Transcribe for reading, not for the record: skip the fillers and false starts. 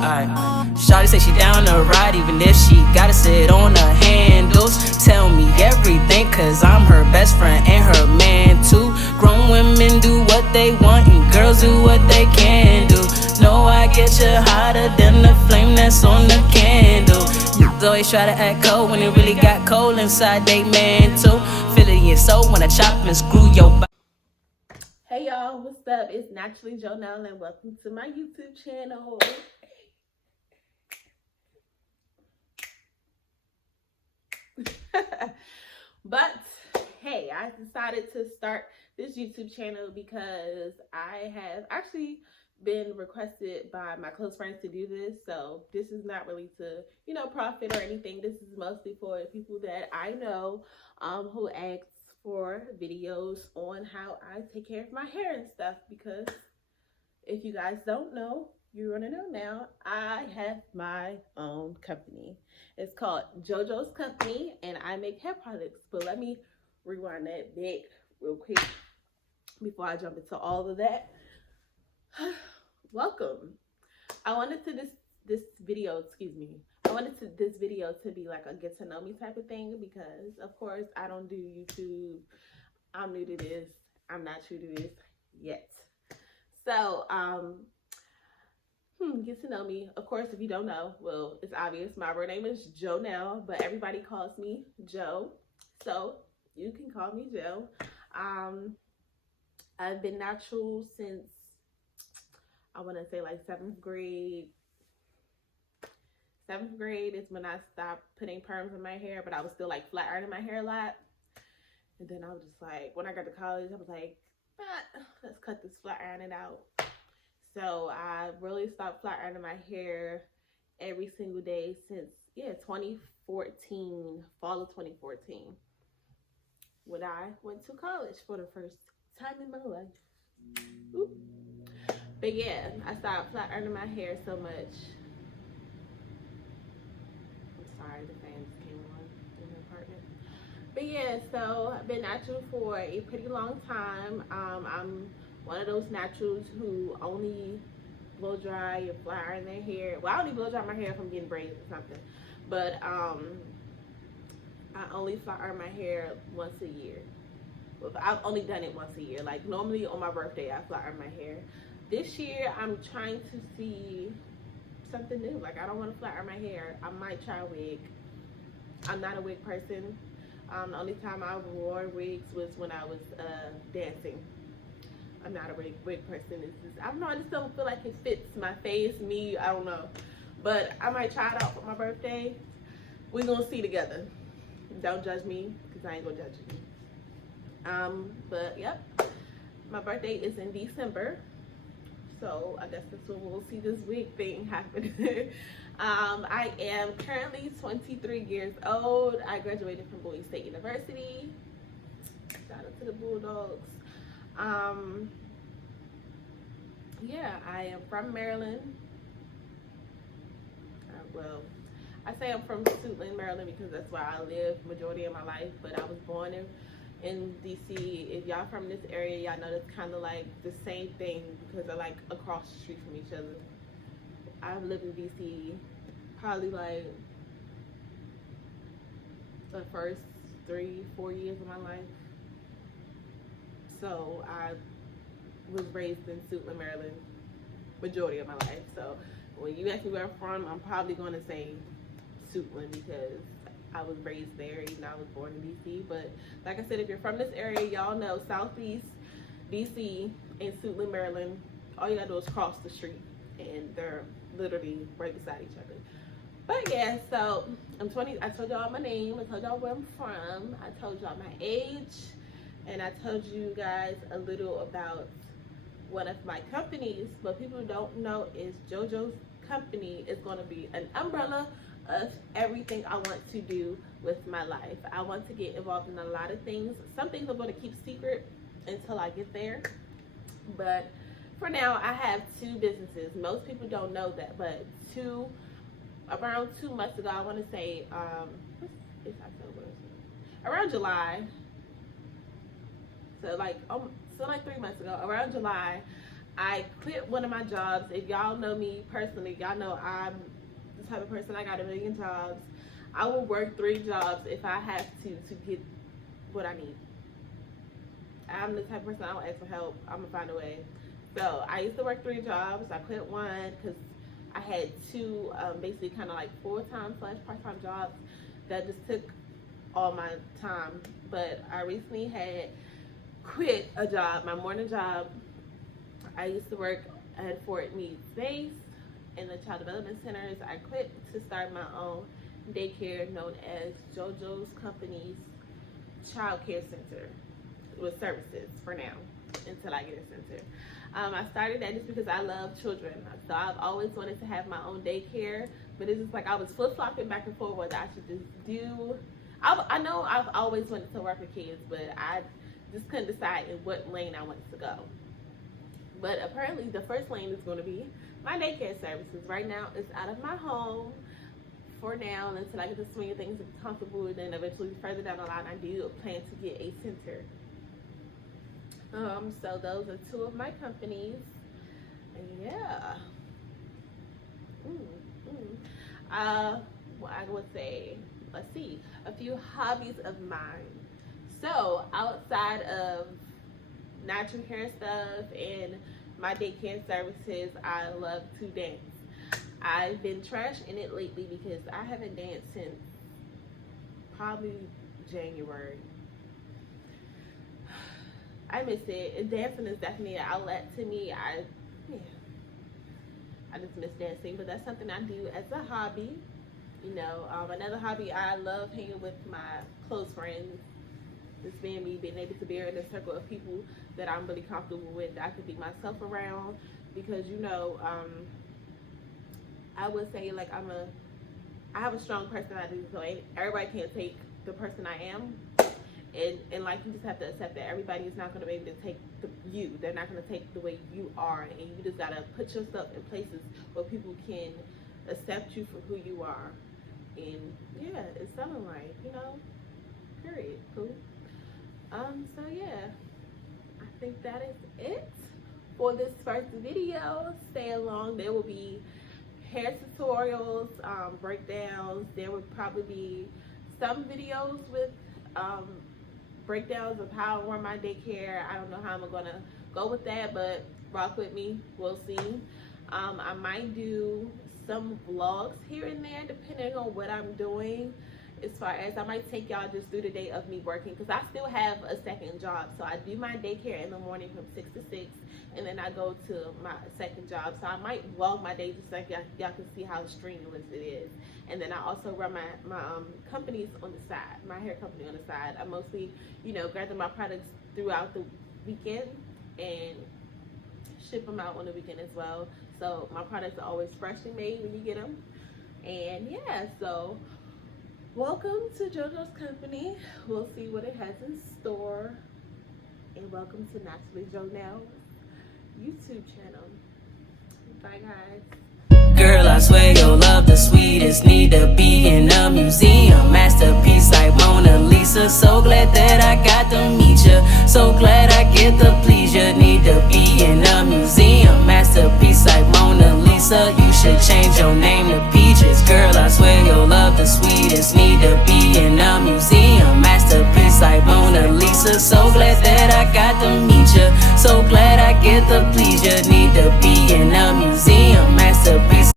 Shawty say she down to ride, even if she gotta sit on her handles. Tell me everything, cause I'm her best friend and her man too. Grown women do what they want and girls do what they can do. No, I get you hotter than the flame that's on the candle. Niggas always try to act cold when it really got cold inside they man too. Feeling your soul when I chop and screw your body. Hey y'all, what's up? It's naturally Jonell and welcome to my YouTube channel. But hey, I decided to start this YouTube channel because I have actually been requested by my close friends to do this. So this is not really to, profit or anything. This is mostly for people that I know who ask for videos on how I take care of my hair and stuff, because if you guys don't know, you're gonna know now. I have my own company. It's called JoJo's Company, and I make hair products. But let me rewind that back real quick before I jump into all of that. Welcome. I wanted to this video to be like a get to know me type of thing, because of course I don't do YouTube. I'm new to this. I'm not true to this yet. So get to know me. Of course, if you don't know, well, it's obvious. My real name is Jonell, but everybody calls me Jo. So you can call me Jo. I've been natural since, I want to say like 7th grade. 7th grade is when I stopped putting perms in my hair, but I was still like flat ironing my hair a lot. And then I was just like, when I got to college, I was like, let's cut this flat ironing out. So I really stopped flat ironing my hair every single day since 2014, fall of 2014, when I went to college for the first time in my life. Ooh. But yeah, I started flat ironing my hair so much. I'm sorry, the fans came on in the apartment. But yeah, so I've been natural for a pretty long time. I'm one of those naturals who only blow dry or flat iron their hair. Well, I only blow dry my hair if I'm getting braids or something. But I only flat iron my hair once a year. I've only done it once a year. Like normally on my birthday, I flat iron my hair. This year, I'm trying to see something new. Like I don't want to flat iron my hair. I might try a wig. I'm not a wig person. The only time I wore wigs was when I was dancing. I'm not a wig person. I don't know, I just don't feel like it fits my face, me, I don't know. But I might try it out for my birthday. We're gonna see together. Don't judge me, because I ain't gonna judge you. But yep, my birthday is in December. So I guess that's when we'll see this wig thing happen. I am currently 23 years old. I graduated from Bowie State University. Shout out to the Bulldogs. Yeah, I am from Maryland. Well, I say I'm from Suitland, Maryland, because that's where I lived majority of my life. But I was born in DC. If y'all from this area, y'all know that's kind of like the same thing, because they're like across the street from each other. I've lived in DC probably like the first 3-4 years of my life. So I was raised in Suitland, Maryland, majority of my life. So when you ask me where I'm from, I'm probably going to say Suitland, because I was raised there, even though I was born in DC. But like I said, if you're from this area, y'all know Southeast DC and Suitland, Maryland, all you gotta do is cross the street, and they're literally right beside each other. But yeah, so I'm 20. I told y'all my name. I told y'all where I'm from. I told y'all my age, and I told you guys a little about one of my companies. What people don't know is JoJo's Company is going to be an umbrella of everything I want to do with my life. I want to get involved in a lot of things. Some things I'm going to keep secret until I get there. But for now, I have 2 businesses. Most people don't know that, but around 2 months ago, I want to say, it's October, around July. So like 3 months ago, around July, I quit one of my jobs. If y'all know me personally, y'all know I'm the type of person, I got a million jobs. I will work 3 jobs if I have to get what I need. I'm the type of person, I don't ask for help. I'm gonna find a way. So I used to work 3 jobs. I quit one because I had 2 basically kind of like full-time / part-time jobs that just took all my time. But I recently had quit a job, my morning job. I used to work at Fort Meade Base in the child development centers. I quit to start my own daycare known as JoJo's Company's Child Care Center with services for now until I get a center. I started that just because I love children. So I've always wanted to have my own daycare, but it's just like I was flip-flopping back and forth whether I should just do. I know I've always wanted to work with kids, but I just couldn't decide in what lane I wanted to go. But apparently the first lane is going to be my daycare services. Right now it's out of my home for now until I get the swing of things and be comfortable, and then eventually further down the line I do plan to get a center. So those are 2 of my companies. Yeah. Well, I would say, let's see, a few hobbies of mine. So outside of natural hair stuff and my daycare services, I love to dance. I've been trash in it lately because I haven't danced since probably January. I miss it. Dancing is definitely an outlet to me. I just miss dancing, but that's something I do as a hobby. You know, another hobby, I love hanging with my close friends. Just being me, being able to be in a circle of people that I'm really comfortable with, that I can be myself around. Because, you know, I would say like I have a strong personality, so everybody can't take the person I am. And like, you just have to accept that everybody is not going to be able to take you. They're not going to take the way you are, and you just got to put yourself in places where people can accept you for who you are. And yeah, it's something like, you know, period. Cool. So yeah, I think that is it for this first video. Stay along. There will be hair tutorials, breakdowns. There will probably be some videos with breakdowns of how I run my daycare. I don't know how I'm gonna go with that, but rock with me, we'll see. I might do some vlogs here and there depending on what I'm doing. As far as I might take y'all just through the day of me working, because I still have a second job. So I do my daycare in the morning from 6 to 6, and then I go to my second job. So I might vlog my day just like y'all can see how strenuous it is. And then I also run my companies on the side, my hair company on the side. I mostly, you know, gather my products throughout the weekend and ship them out on the weekend as well. So my products are always freshly made when you get them. And yeah, so welcome to JoJo's Company. We'll see what it has in store. And welcome to Naturally Jonell YouTube channel. Bye guys. Girl, I swear your love the sweetest. Need to be in a museum. Masterpiece like Mona Lisa. So glad that I got to meet you. So glad I get to please you. Need to be in a museum. Masterpiece like Mona Lisa. You should change your name to Peaches. Girl, I swear your love the sweetest. Need to be in a museum. Masterpiece like Mona Lisa. So glad that I got to meet you. So glad I get to please you. Need to be in a museum.